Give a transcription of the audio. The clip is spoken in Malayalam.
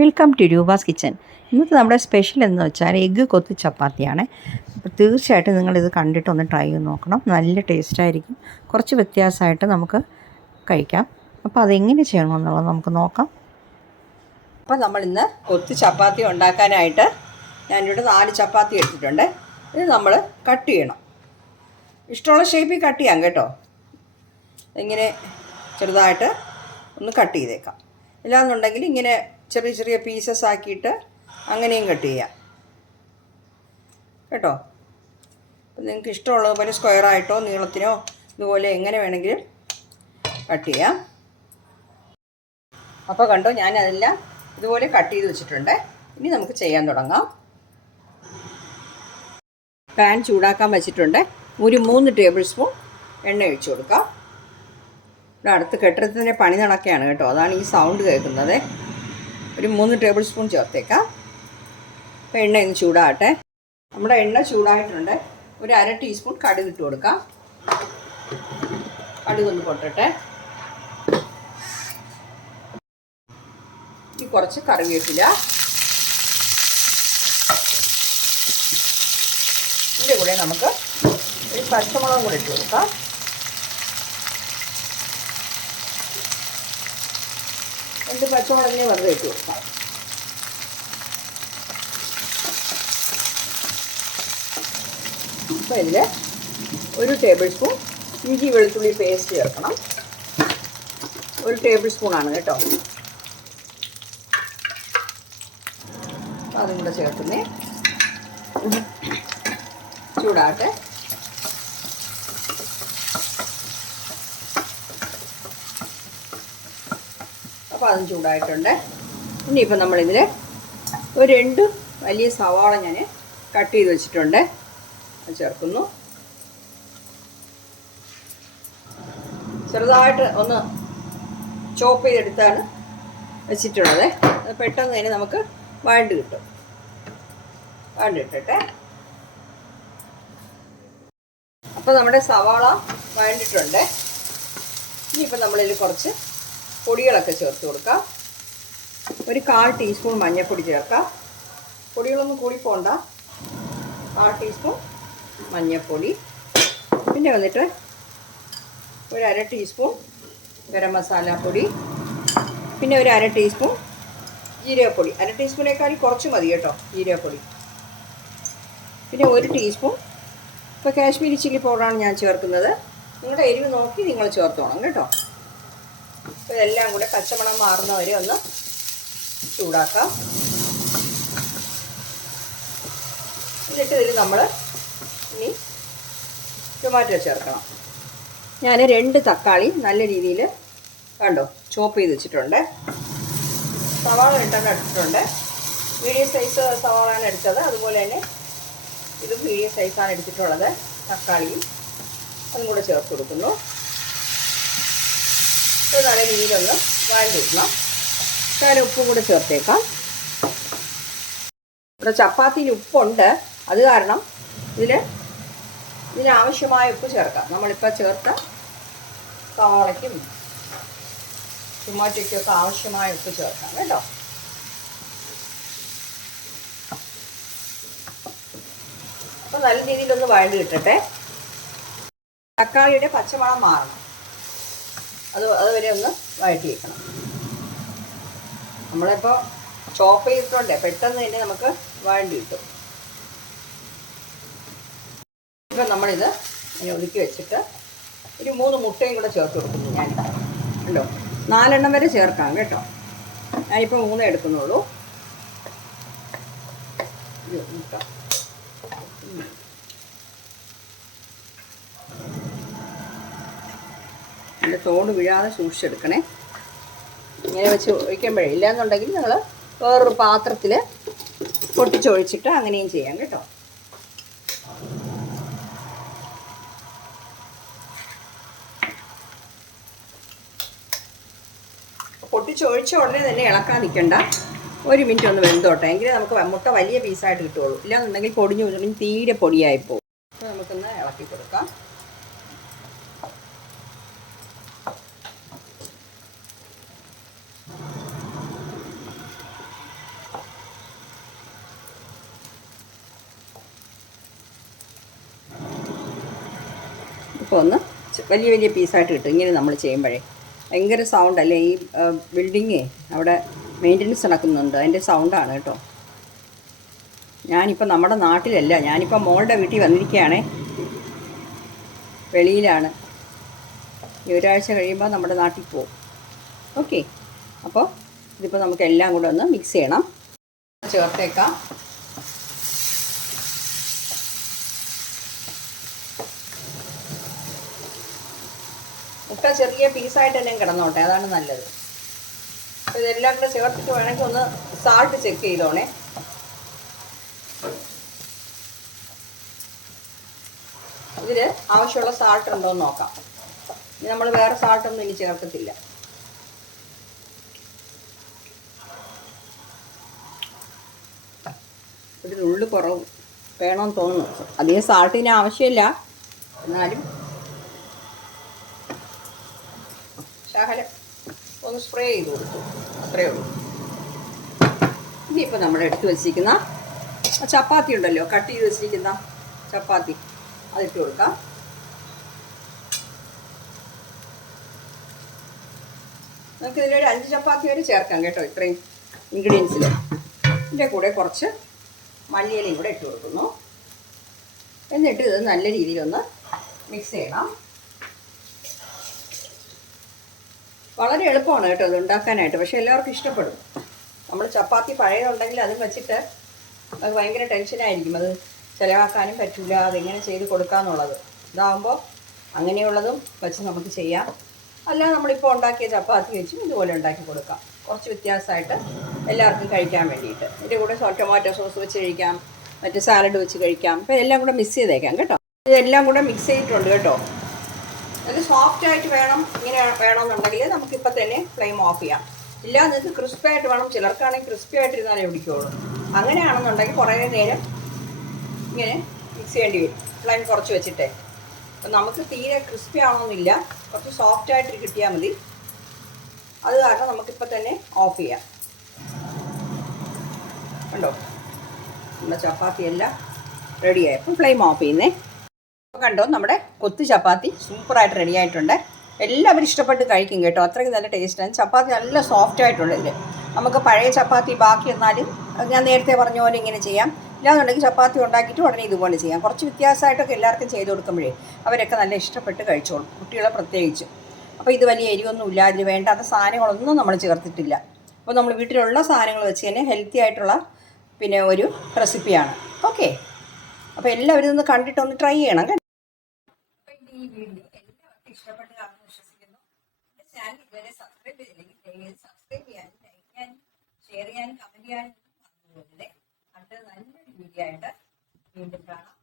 വെൽക്കം ടു രൂപാസ് കിച്ചൻ ഇന്നത്തെ നമ്മുടെ സ്പെഷ്യൽ എന്ന് വെച്ചാൽ എഗ്ഗ് കൊത്തി ചപ്പാത്തിയാണ്. അപ്പോൾ തീർച്ചയായിട്ടും നിങ്ങളിത് കണ്ടിട്ട് ഒന്ന് ട്രൈ ചെയ്ത് നോക്കണം. നല്ല ടേസ്റ്റായിരിക്കും കുറച്ച് വ്യത്യാസമായിട്ട് നമുക്ക് കഴിക്കാം. അപ്പോൾ അതെങ്ങനെ ചെയ്യണമെന്നുള്ളത് നമുക്ക് നോക്കാം. അപ്പോൾ നമ്മളിന്ന് കൊത്തി ചപ്പാത്തി ഉണ്ടാക്കാനായിട്ട് ഞാനിവിടെ നാല് ചപ്പാത്തി എടുത്തിട്ടുണ്ട്. ഇത് നമ്മൾ കട്ട് ചെയ്യണം. ഇഷ്ടമുള്ള ഷേപ്പിൽ കട്ട് ചെയ്യാം കേട്ടോ. ഇങ്ങനെ ചെറുതായിട്ട് ഒന്ന് കട്ട് ചെയ്തേക്കാം. ഇല്ലാന്നുണ്ടെങ്കിൽ ഇങ്ങനെ ചെറിയ ചെറിയ പീസസ് ആക്കിയിട്ട് അങ്ങനെയും കട്ട് ചെയ്യാം. കേട്ടോ? നിങ്ങൾക്ക് ഇഷ്ടമുള്ളതുപോലെ സ്ക്വയറായിട്ടോ നീളത്തിനോ ഇതുപോലെ എങ്ങനെ വേണമെങ്കിലും കട്ട് ചെയ്യാം. അപ്പോൾ കണ്ടോ ഞാൻ അതെല്ലാം ഇതുപോലെ കട്ട് ചെയ്ത് വെച്ചിട്ടുണ്ട്. ഇനി നമുക്ക് ചെയ്യാൻ തുടങ്ങാം. പാൻ ചൂടാക്കാൻ വെച്ചിട്ടുണ്ട്. ഒരു മൂന്ന് ടേബിൾ സ്പൂൺ എണ്ണ ഒഴിച്ചു കൊടുക്കാം. ഇവിടെ അടുത്ത് കെട്ടിടത്തിന്റെ പണി നടക്കുകയാണ് കേട്ടോ. അതാണ് ഈ സൗണ്ട് കേൾക്കുന്നത്. ഒരു മൂന്ന് ടേബിൾ സ്പൂൺ ചേർത്തേക്കാം. അപ്പോൾ എണ്ണ ഇന്ന് ചൂടാകട്ടെ. നമ്മുടെ എണ്ണ ചൂടായിട്ടുണ്ട്. ഒരു അര ടീസ്പൂൺ കടുക് ഇട്ട് കൊടുക്കാം. കടുക് ഒന്ന് പൊട്ടട്ടെ. ഇനി കുറച്ച് കറിവേപ്പില. ഇതിന്റെ കൂടെ നമുക്ക് ഒരു പച്ചമുളകും കൂടെ ഇട്ട് കൊടുക്കാം. രണ്ട് പച്ചമുളകിനെ വെറുതെ ഇട്ട് കൊടുക്കാം അപ്പോൾ ഇതിൽ ഒരു ടേബിൾ സ്പൂൺ ഇഞ്ചി വെളുത്തുള്ളി പേസ്റ്റ് ചേർക്കണം. ഒരു ടേബിൾ സ്പൂണാണ് കേട്ടോ. അതും കൂടെ ചേർക്കുന്നേ ചൂടാട്ടെ അപ്പോൾ അതും ചൂടായിട്ടുണ്ട്. ഇനിയിപ്പോൾ നമ്മളിതിൽ ഒരു രണ്ട് വലിയ സവാള ഞാൻ കട്ട് ചെയ്ത് വെച്ചിട്ടുണ്ട്. അത് ചേർക്കുന്നു. ചെറുതായിട്ട് ഒന്ന് ചോപ്പ് ചെയ്തെടുത്താണ് വെച്ചിട്ടുള്ളത്. പെട്ടെന്ന് തന്നെ നമുക്ക് വാണ്ട് കിട്ടും. വഴണ്ട് ഇട്ടിട്ടെ അപ്പോൾ നമ്മുടെ സവാള വഴണ്ടിട്ടുണ്ട്. ഇനിയിപ്പോൾ നമ്മളിതിൽ കുറച്ച് പൊടികളൊക്കെ ചേർത്ത് കൊടുക്കാം. ഒരു കാൽ ടീസ്പൂൺ മഞ്ഞൾപ്പൊടി ചേർക്കാം. പൊടികളൊന്നും കൂടി പോണ്ട കാൽ ടീസ്പൂൺ മഞ്ഞൾപ്പൊടി. പിന്നെ വന്നിട്ട് ഒരു അര ടീസ്പൂൺ ഗരം പൊടി. പിന്നെ ഒരു അര ടീസ്പൂൺ ജീരകപ്പൊടി. അര ടീസ്പൂണേക്കാൾ കുറച്ച് മതി കേട്ടോ ജീരകപ്പൊടി. പിന്നെ ഒരു ടീസ്പൂൺ ഇപ്പോൾ കാശ്മീരി ചില്ലി പൗഡറാണ് ഞാൻ ചേർക്കുന്നത്. നിങ്ങളുടെ എരിവ് നോക്കി നിങ്ങൾ ചേർത്തോണം കേട്ടോ. ഇതെല്ലാം കൂടെ പച്ചമണം മാറുന്നവരെ ഒന്ന് ചൂടാക്കാം. എന്നിട്ട് ഇതിൽ നമ്മൾ ഇനി ടൊമാറ്റോ ചേർക്കണം. ഞാൻ രണ്ട് തക്കാളി നല്ല രീതിയിൽ കണ്ടോ ചോപ്പ് ചെയ്ത് വെച്ചിട്ടുണ്ട്. സവാള ഇട്ടാണ് എടുത്തിട്ടുണ്ട് മീഡിയം സൈസ് സവാളാണ് എടുത്തത്. അതുപോലെ തന്നെ ഇതും മീഡിയം സൈസാണ് എടുത്തിട്ടുള്ളത്. തക്കാളിയും അതും കൂടെ ചേർത്ത് കൊടുക്കുന്നു. നല്ല രീതിയിലൊന്ന് വഴണ്ടിടണം. ഞാൻ ഉപ്പും കൂടെ ചേർത്തേക്കാം. ഇവിടെ ചപ്പാത്തിയിൽ ഉപ്പുണ്ട്. അത് കാരണം ഇതിൽ ഇതിനാവശ്യമായ ഉപ്പ് ചേർക്കാം. നമ്മളിപ്പോൾ ചേർത്ത സവാളയ്ക്കും ടൊമാറ്റോയ്ക്കൊക്കെ ആവശ്യമായ ഉപ്പ് ചേർക്കാം കേട്ടോ. അപ്പോൾ നല്ല രീതിയിലൊന്ന് വഴണ്ടി കിട്ടട്ടെ തക്കാളിയുടെ പച്ചമണം മാറണം. അത് അതുവരെ ഒന്ന് വഴറ്റി വെക്കണം നമ്മളിപ്പോൾ ചോപ്പ് ചെയ്തിട്ടുണ്ട്. പെട്ടെന്ന് തന്നെ നമുക്ക് വഴണ്ടി കിട്ടും. ഇപ്പം നമ്മളിത് ഇങ്ങനെ ഒതുക്കി വെച്ചിട്ട് ഒരു മൂന്ന് മുട്ടയും കൂടെ ചേർത്ത് കൊടുക്കുന്നു ഞാൻ. ഉണ്ടോ നാലെണ്ണം വരെ ചേർക്കാം കേട്ടോ. ഞാനിപ്പോൾ മൂന്നേ എടുക്കുന്നുള്ളൂ. മുട്ട. അതിന്റെ തോട് വീഴാതെ സൂക്ഷിച്ചെടുക്കണേ. ഇങ്ങനെ വെച്ച് ഒഴിക്കുമ്പോഴേ. ഇല്ലയെന്നുണ്ടെങ്കിൽ നിങ്ങൾ വേറൊരു പാത്രത്തിൽ പൊട്ടിച്ചൊഴിച്ചിട്ട് അങ്ങനെയും ചെയ്യാം കേട്ടോ. പൊട്ടിച്ചൊഴിച്ച ഉടനെ തന്നെ ഇളക്കാൻ നിൽക്കണ്ട. ഒരു മിനിറ്റ് ഒന്ന് വെന്തോട്ടെ. എങ്കിലേ നമുക്ക് മുട്ട വലിയ പീസായിട്ട് കിട്ടുള്ളൂ ഇല്ലാന്നുണ്ടെങ്കിൽ പൊടിഞ്ഞു വെച്ചിട്ടുണ്ടെങ്കിൽ തീരെ പൊടിയായി പോകും. അപ്പോൾ നമുക്കൊന്ന് ഇളക്കി കൊടുക്കാം. ഒന്ന് വലിയ വലിയ പീസായിട്ട് കിട്ടും. ഇങ്ങനെ നമ്മൾ ചെയ്യുമ്പോഴേ. ഭയങ്കര സൗണ്ട് അല്ലേ? ഈ ബിൽഡിങ്ങേ അവിടെ മെയിന്റനൻസ് നടക്കുന്നുണ്ട്. അതിന്റെ സൗണ്ടാണ് കേട്ടോ. ഞാനിപ്പോൾ നമ്മുടെ നാട്ടിലല്ല ഞാനിപ്പോൾ മോളുടെ വീട്ടിൽ വന്നിരിക്കുകയാണേ. വെളിയിലാണ്. ഈ ഒരാഴ്ച കഴിയുമ്പോൾ നമ്മുടെ നാട്ടിൽ പോകും ഓക്കെ അപ്പോൾ ഇതിപ്പോൾ നമുക്ക് എല്ലാം കൂടെ ഒന്ന് മിക്സ് ചെയ്യണം. ചേർത്തേക്കാം. മുട്ട ചെറിയ പീസായിട്ട് തന്നെ കിടന്നോട്ടെ അതാണ് നല്ലത്. അപ്പോൾ ഇതെല്ലാം കൂടെ ചേർത്തിട്ട് വേണമെങ്കിൽ ഒന്ന് സാൾട്ട് ചെക്ക് ചെയ്തോണേ. ഇതിൽ ആവശ്യമുള്ള സാൾട്ട് ഉണ്ടോ എന്ന് നോക്കാം. ഇനി നമ്മൾ വേറെ സാൾട്ടൊന്നും ഇനി ചേർക്കത്തില്ല. ഒരു ഉള്ളു കുറവ് വേണമെന്ന് തോന്നുന്നു. അധികം സാൾട്ടിന് ആവശ്യമില്ല. എന്നാലും ശകലം ഒന്ന് സ്പ്രേ ചെയ്ത് കൊടുത്തു. അത്രയേ ഉള്ളൂ. ഇനിയിപ്പോൾ നമ്മൾ എടുത്ത് വെച്ചിരിക്കുന്ന ചപ്പാത്തി ഉണ്ടല്ലോ കട്ട് ചെയ്ത് വെച്ചിരിക്കുന്ന ചപ്പാത്തി. അതിട്ട് കൊടുക്കാം. നമുക്ക് ഇതിലൊരു അഞ്ച് ചപ്പാത്തി വരെ ചേർക്കാം കേട്ടോ ഇത്രയും ഇൻഗ്രീഡിയൻസിൽ ഇതിന്റെ കൂടെ കുറച്ച് മല്ലിയിലയും കൂടെ ഇട്ട് കൊടുക്കുന്നു. എന്നിട്ട് ഇത് നല്ല രീതിയിലൊന്ന് മിക്സ് ചെയ്യണം. വളരെ എളുപ്പമാണ് കേട്ടോ അത് ഉണ്ടാക്കാനായിട്ട്. പക്ഷേ എല്ലാവർക്കും ഇഷ്ടപ്പെടും. നമ്മൾ ചപ്പാത്തി പഴയതുണ്ടെങ്കിൽ അതും വെച്ചിട്ട് അത് ഭയങ്കര ടെൻഷനായിരിക്കും അത് ചിലവാക്കാനും പറ്റില്ല അതെങ്ങനെ ചെയ്ത് കൊടുക്കാമെന്നുള്ളത് ഇതാകുമ്പോൾ അങ്ങനെയുള്ളതും വെച്ച് നമുക്ക് ചെയ്യാം. അല്ല നമ്മളിപ്പോൾ ഉണ്ടാക്കിയ ചപ്പാത്തി വെച്ചും ഇതുപോലെ ഉണ്ടാക്കി കൊടുക്കാം. കുറച്ച് വ്യത്യാസമായിട്ട് എല്ലാവർക്കും കഴിക്കാൻ വേണ്ടിയിട്ട്. ഇതിന്റെ കൂടെ ടൊമാറ്റോ സോസ് വെച്ച് കഴിക്കാം. മറ്റേ സാലഡ് വെച്ച് കഴിക്കാം. അപ്പോൾ എല്ലാം കൂടെ മിക്സ് ചെയ്തേക്കാം കേട്ടോ. ഇതെല്ലാം കൂടെ മിക്സ് ചെയ്തിട്ടുണ്ട് കേട്ടോ. അത് സോഫ്റ്റ് ആയിട്ട് വേണം ഇങ്ങനെ വേണമെന്നുണ്ടെങ്കിൽ നമുക്കിപ്പോൾ തന്നെ ഫ്ലെയിം ഓഫ് ചെയ്യാം. ഇല്ല നിങ്ങൾക്ക് ക്രിസ്പി ആയിട്ട് വേണം. ചിലർക്കാണെങ്കിൽ ക്രിസ്പി ആയിട്ടിരുന്നാലേ പിടിക്കുകയുള്ളൂ അങ്ങനെയാണെന്നുണ്ടെങ്കിൽ കുറേ നേരം ഇങ്ങനെ മിക്സ് ചെയ്യേണ്ടി വരും. ഫ്ലെയിം കുറച്ച് വെച്ചിട്ടേ. അപ്പം നമുക്ക് തീരെ ക്രിസ്പി ആവണമെന്നില്ല. കുറച്ച് സോഫ്റ്റ് ആയിട്ട് കിട്ടിയാൽ മതി. അത് കാരണം നമുക്കിപ്പോൾ തന്നെ ഓഫ് ചെയ്യാം. കണ്ടോ? നമ്മുടെ ചപ്പാത്തി എല്ലാം റെഡിയായി അപ്പം ഫ്ലെയിം ഓഫ് ചെയ്യുന്നേ. കണ്ടോ നമ്മുടെ കൊത്തു ചപ്പാത്തി സൂപ്പറായിട്ട് റെഡി ആയിട്ടുണ്ട്. എല്ലാവരും ഇഷ്ടപ്പെട്ട് കഴിക്കും കേട്ടോ. അത്രയ്ക്ക് നല്ല ടേസ്റ്റാണ് ചപ്പാത്തി നല്ല സോഫ്റ്റ് ആയിട്ടുണ്ട് ഇതിൽ നമുക്ക് പഴയ ചപ്പാത്തി ബാക്കി എന്നാലും ഞാൻ നേരത്തെ പറഞ്ഞ പോലെ ഇങ്ങനെ ചെയ്യാം. ഇല്ലാന്നുണ്ടെങ്കിൽ ചപ്പാത്തി ഉണ്ടാക്കിയിട്ട് ഉടനെ ഇതുപോലെ ചെയ്യാം. കുറച്ച് വ്യത്യാസമായിട്ടൊക്കെ എല്ലാവർക്കും ചെയ്ത് കൊടുക്കുമ്പോഴേ അവരൊക്കെ നല്ല ഇഷ്ടപ്പെട്ട് കഴിച്ചോളും. കുട്ടികളെ പ്രത്യേകിച്ച്. അപ്പോൾ ഇത് വലിയ എരിവൊന്നും ഇല്ല അതിൽ വേണ്ടാത്ത സാധനങ്ങളൊന്നും നമ്മൾ ചേർത്തിട്ടില്ല. അപ്പോൾ നമ്മൾ വീട്ടിലുള്ള സാധനങ്ങൾ വെച്ച് തന്നെ ഹെൽത്തി ആയിട്ടുള്ള പിന്നെ ഒരു റെസിപ്പിയാണ് ഓക്കെ അപ്പോൾ എല്ലാവരും ഒന്ന് കണ്ടിട്ടൊന്ന് ട്രൈ ചെയ്യണം കേട്ടോ ഈ വീഡിയോ എല്ലാവർക്കും ഇഷ്ടപ്പെട്ട് കാണുമെന്ന് വിശ്വസിക്കുന്നു. എന്റെ ചാനൽ ഇതുവരെ സബ്സ്ക്രൈബ് ചെയ്തില്ലെങ്കിൽ ദയവായി സബ്സ്ക്രൈബ് ചെയ്യാനും ലൈക്ക് ചെയ്യാനും ഷെയർ ചെയ്യാനും കമന്റ് ചെയ്യാനും മറന്നു പോകരുതേ. അടുത്ത നല്ലൊരു വീഡിയോ ആയിട്ട് വീണ്ടും കാണാം.